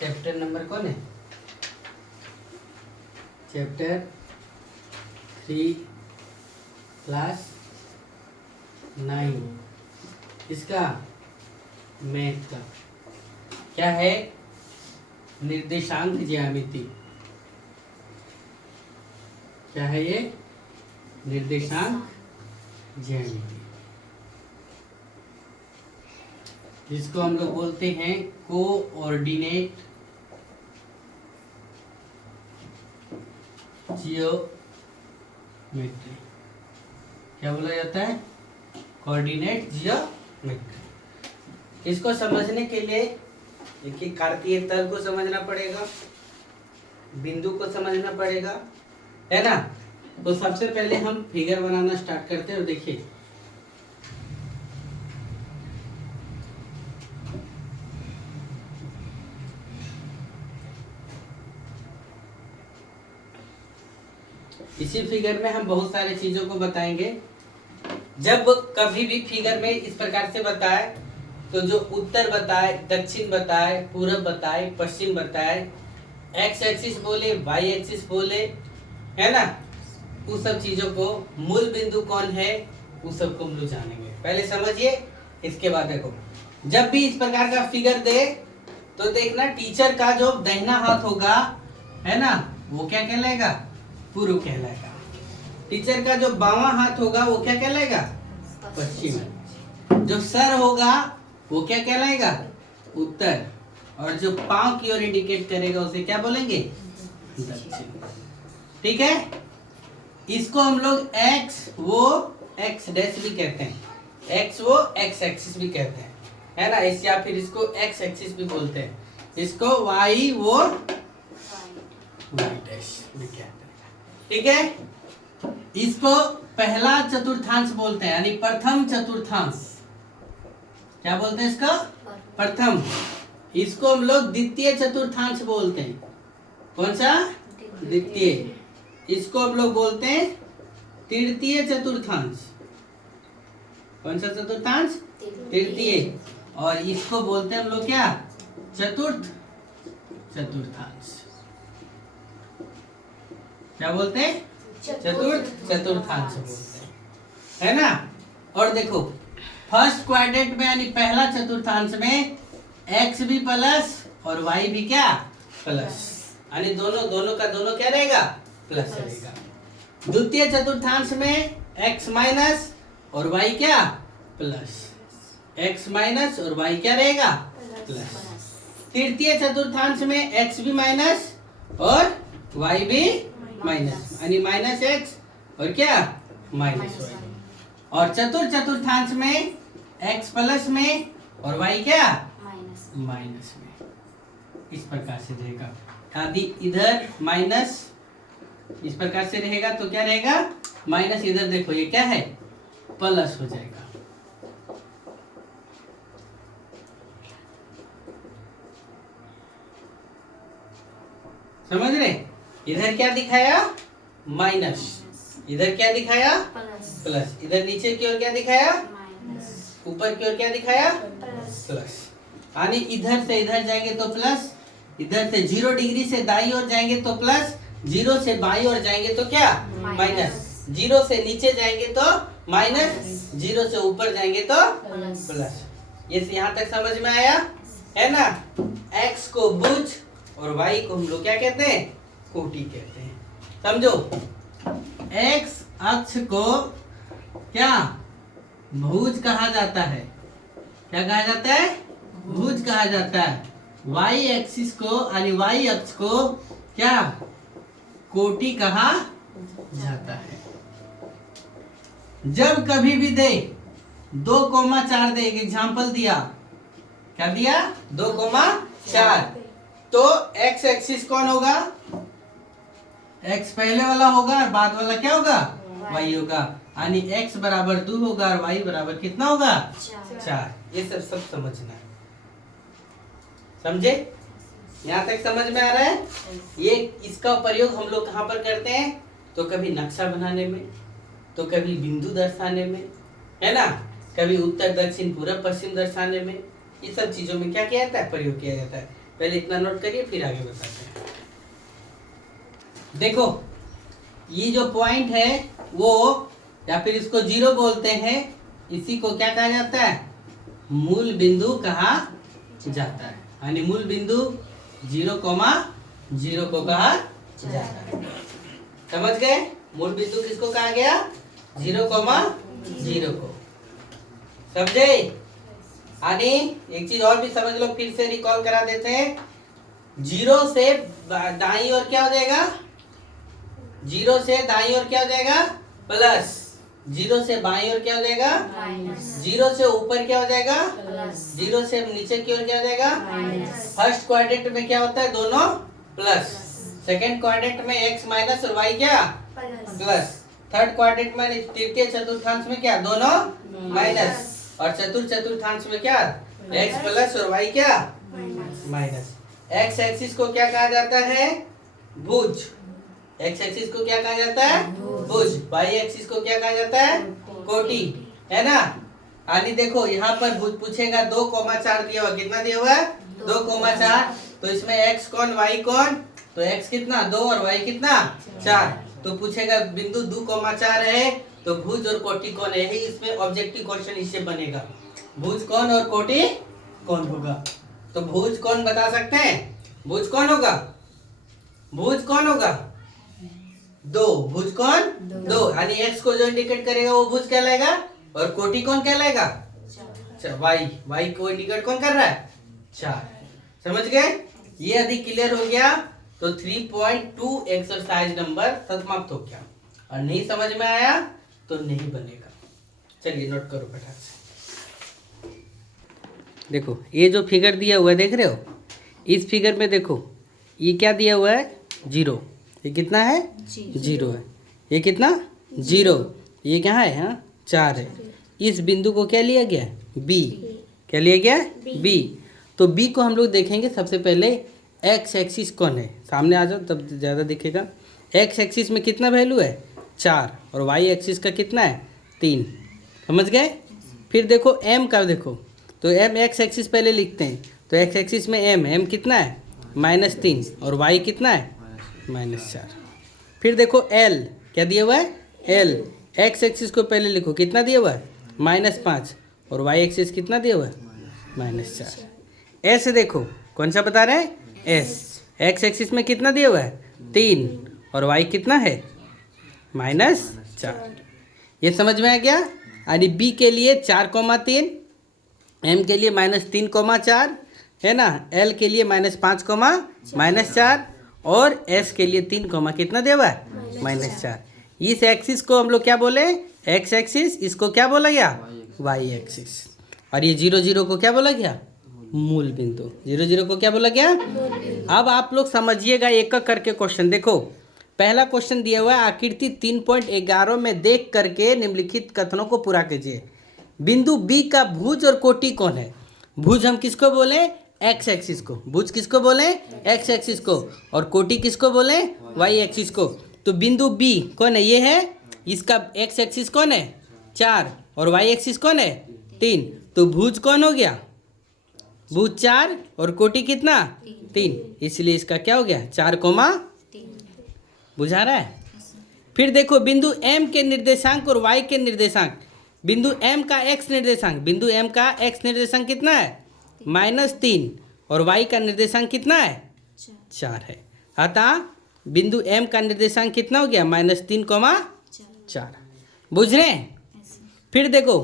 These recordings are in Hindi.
चैप्टर नंबर कौन है? चैप्टर 3 क्लास 9 इसका मैथ का क्या है? निर्देशांक ज्यामिति। क्या है ये? निर्देशांक ज्यामिति, जिसको हम लोग बोलते हैं कोऑर्डिनेट जियोमेट्री। क्या बोला जाता है? Coordinate geometry. इसको समझने के लिए देखिए, कार्तीय तल को समझना पड़ेगा, बिंदु को समझना पड़ेगा, है ना। तो सबसे पहले हम फिगर बनाना स्टार्ट करते हैं। और देखिए, इसी फिगर में हम बहुत सारी चीजों को बताएंगे। जब कभी भी फिगर में इस प्रकार से बताए तो जो उत्तर बताए, दक्षिण बताए, पूरब बताए, पश्चिम बताए, एक्स एक्सिस बोले, वाई एक्सिस बोले, है ना, उस सब चीजों को, मूल बिंदु कौन है, उस सब को हम लोग जानेंगे। पहले समझिए, इसके बाद देखो, जब भी इस प्रकार का फिगर दे तो देखना, टीचर का जो दाहिना हाथ होगा, है ना, वो क्या कहलाएगा? पूर्व कहलाएगा। टीचर का जो बावां हाथ होगा वो क्या कहलाएगा? पश्चिम। जो सर होगा वो क्या कहलाएगा? उत्तर। और जो पांव की ओर इंडिकेट करेगा उसे क्या बोलेंगे? दक्षिण। ठीक है। इसको हम लोग एक्स वो एक्स डैश भी कहते हैं, एक्स वो एक्स एक्सिस भी कहते हैं, है ना। इस या फिर इसको एक्स एक्सिस भी बोलते हैं, इसको वाई वो वाई डैश भी कहते हैं। ठीक है। इसको पहला चतुर्थांश बोलते हैं, यानी प्रथम चतुर्थांश। क्या बोलते हैं इसका? प्रथम। इसको हम लोग द्वितीय चतुर्थांश बोलते हैं। कौन सा? द्वितीय। इसको हम लोग बोलते हैं तृतीय चतुर्थांश। कौन सा चतुर्थांश? तृतीय। और इसको बोलते हैं हम लोग क्या? चतुर्थ चतुर्थांश। क्या बोलते हैं? चतुर्थ चतुर्थांश बोलते हैं, है ना। और देखो, फर्स्ट क्वाड्रेंट में यानी पहला चतुर्थांश में एक्स भी प्लस और वाई भी क्या? प्लस, यानी दोनों का दोनों क्या रहेगा? प्लस रहेगा। द्वितीय चतुर्थांश में एक्स माइनस और वाई क्या? प्लस। एक्स माइनस और वाई क्या रहेगा? प्लस। तृतीय चतुर्थांश में एक्स भी माइनस और वाई भी माइनस, यानी माइनस एक्स और क्या? Minus Y. और चतुर्थ चतुर्थांश में एक्स प्लस में और वाई क्या? माइनस में। इस प्रकार से रहेगा। यदि इधर माइनस इस प्रकार से रहेगा तो क्या रहेगा? माइनस। इधर देखो, ये क्या है? प्लस हो जाएगा। समझ रहे? इधर क्या दिखाया? माइनस। इधर क्या दिखाया? प्लस। इधर नीचे की ओर क्या दिखाया? ऊपर की ओर क्या दिखाया? प्लस। यानी इधर से इधर जाएंगे तो प्लस, इधर से 0 डिग्री से दाईं ओर जाएंगे तो प्लस, 0 से बाईं ओर जाएंगे तो क्या? माइनस। 0 से नीचे जाएंगे तो माइनस, 0 से ऊपर जाएंगे तो प्लस। ये यहाँ तक समझ में आया, है ना। एक्स को भुज और वाई को हम लोग क्या कहते हैं? कोटि कहते हैं। समझो, एक्स अक्ष को क्या? भुज कहा जाता है। क्या कहा जाता है? भुज कहा जाता है। वाई एक्सिस को, यानी वाई अक्ष को क्या? कोटि कहा जाता है। जब कभी भी दे 2,4 दे, एक एग्जाम्पल दिया, क्या दिया? 2,4, तो एक्स एक्सिस कौन होगा? एक्स पहले वाला होगा और बाद वाला क्या होगा? वाई होगा। यानी एक्स बराबर 2 होगा और वाई बराबर कितना होगा? 4। ये सब समझना है। समझे? यहाँ तक समझ में आ रहा है? ये इसका प्रयोग हम लोग कहाँ पर करते हैं? तो कभी नक्शा बनाने में, तो कभी बिंदु दर्शाने में, है ना, कभी उत्तर दक्षिण पूरब पश्चिम दर्शाने में। ये सब चीजों में क्या किया जाता है? प्रयोग किया जाता है। पहले इतना नोट करिए फिर आगे बताते हैं। देखो ये जो पॉइंट है वो, या फिर इसको जीरो बोलते हैं, इसी को क्या कहा जाता है? मूल बिंदु कहा जाता है। यानी मूल बिंदु 0,0 को कहा जाता है। समझ गए? मूल बिंदु किसको कहा गया? 0,0 को। समझे? यानी एक चीज और भी समझ लो, फिर से रिकॉल करा देते हैं। 0 से दाईं ओर क्या हो जाएगा? 0 से दाईं ओर क्या हो जाएगा? प्लस। 0 से बाईं ओर क्या हो जाएगा? 0 से ऊपर क्या हो जाएगा? 0 से नीचे की ओर क्या हो जाएगा? फर्स्ट क्वाड्रेंट में क्या होता है? दोनों प्लस। सेकंड क्वाड्रेंट में x माइनस और y क्या? प्लस। थर्ड क्वाड्रेंट में तृतीय चतुर्थांश में क्या? दोनों माइनस। और चतुर्थ चतुर्थांश में क्या? x प्लस और y क्या? माइनस। x एक्सिस को क्या कहा जाता है? भुज। x एक्सिस को क्या कहा जाता है? भुज। y एक्सिस को क्या कहा जाता है? कोटि। है ना? यानी देखो यहाँ पर भुज पूछेगा 2,4 दिया हुआ, कितना दिया हुआ है? 2,4। तो इसमें x कौन y कौन? तो x कितना? 2 और y कितना? 4। तो पूछेगा बिंदु 2,4 है तो भुज और कोटि कौन है? यही इसमें ऑब्जेक्टिव क्वेश्चन इससे बनेगा। भुज कौन और कोटि कौन होगा? तो भुज कौन बता सकते हैं? भुज कौन होगा? भुज कौन होगा? 2। भुज कौन? 2। यानी x को जो इंडिकेट करेगा वो भुज कहलाएगा। और कोटि कौन कहलाएगा? y को इंडिकेट कौन कर रहा है? 4। समझ गए? ये अधिक क्लियर हो गया तो 3.2 एक्सरसाइज नंबर समाप्त हो गया। और नहीं समझ में आया तो नहीं बनेगा। चलिए नोट करो फटाक से। देखो ये जो फिगर दिया हुआ है देख रहे हो? इस फिगर में देखो ये क्या दिया हुआ है? 0। ये कितना है? 0 है। ये कितना? 0। ये क्या है? हाँ 4 है। इस बिंदु को क्या लिया गया? B। क्या लिया गया? B। तो B को हम लोग देखेंगे सबसे पहले x एक्सिस कौन है? सामने आ जाओ तब ज़्यादा दिखेगा। x एक्सिस में कितना वैल्यू है? 4। और y एक्सिस का कितना है? 3। समझ गए? फिर देखो m का देखो, तो m x एक्सिस पहले लिखते हैं। तो x एक्सिस में m कितना है? -3। और y कितना है? -4। फिर देखो l क्या दिया हुआ है? l x एक्सिस को पहले लिखो, कितना दिया हुआ है? -5। और y एक्सिस कितना दिया हुआ है? -4। s देखो कौन सा बता रहे हैं? s x एक्सिस में कितना दिया हुआ है? 3। और y कितना है? -4। ये समझ में आ गया? यानी b के लिए 4,3, m के लिए -3,4 है ना, l के लिए -5,4 और s के लिए 3, कितना दिया हुआ है? -4। इस एक्सिस को हम लोग क्या बोले? x axis. इसको क्या बोला गया? y axis. और ये 0, 0 को क्या बोला गया? मूल बिंदु। 0, 0 को क्या बोला गया? अब आप लोग समझिएगा एक एक करके क्वेश्चन। देखो पहला क्वेश्चन दिया हुआ है, आकृति 3.11 में देख करके निम्नलिखित कथनों को पूरा कीजिए। बिंदु B का भुज और कोटि कौन है? भुज हम किसको बोले? x एक्सिस को। भुज किसको बोले? x एक्सिस को। और कोटि किसको बोले? y एक्सिस को। तो बिंदु B कौन है? ये है। इसका x एक्सिस कौन है? 4। और y एक्सिस कौन है? 3। तो भुज कौन हो गया? भुज 4 और कोटि कितना? 3। इसलिए इसका क्या हो गया? 4, बुझा रहा है? फिर देखो बिंदु M के निर्देशांक और y के निर्देशांक। बिंदु M का x निर्देशांक, बिंदु M का x निर्देशांक कितना है? -3। और y का निर्देशांक कितना है? 4 है। अतः बिंदु M का निर्देशांक कितना हो गया? -3,4। बुझ रहे हैं? फिर देखो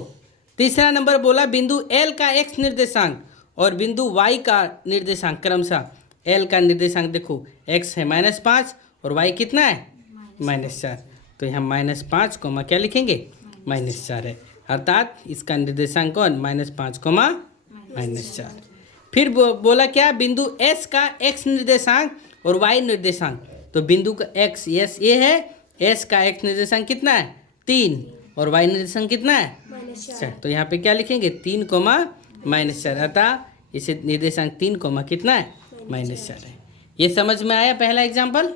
तीसरा नंबर बोला बिंदु L का x निर्देशांक और बिंदु y का निर्देशांक क्रमशः। L का निर्देशांक देखो x है -5 और y कितना है? -4। तो यहाँ -5, क्या लिखेंगे? -4 है। अर्थात इसका निर्देशांक कौन? -5, -4। फिर बोला क्या? बिंदु S का x निर्देशांक और y निर्देशांक। तो बिंदु का x ये है, S का x निर्देशांक कितना है? 3। और y निर्देशांक कितना है? 4। तो यहाँ पे क्या लिखेंगे? 3, -4। अतः इसे निर्देशांक 3, कितना है? -4 है। ये समझ में आया पहला एग्जाम्पल?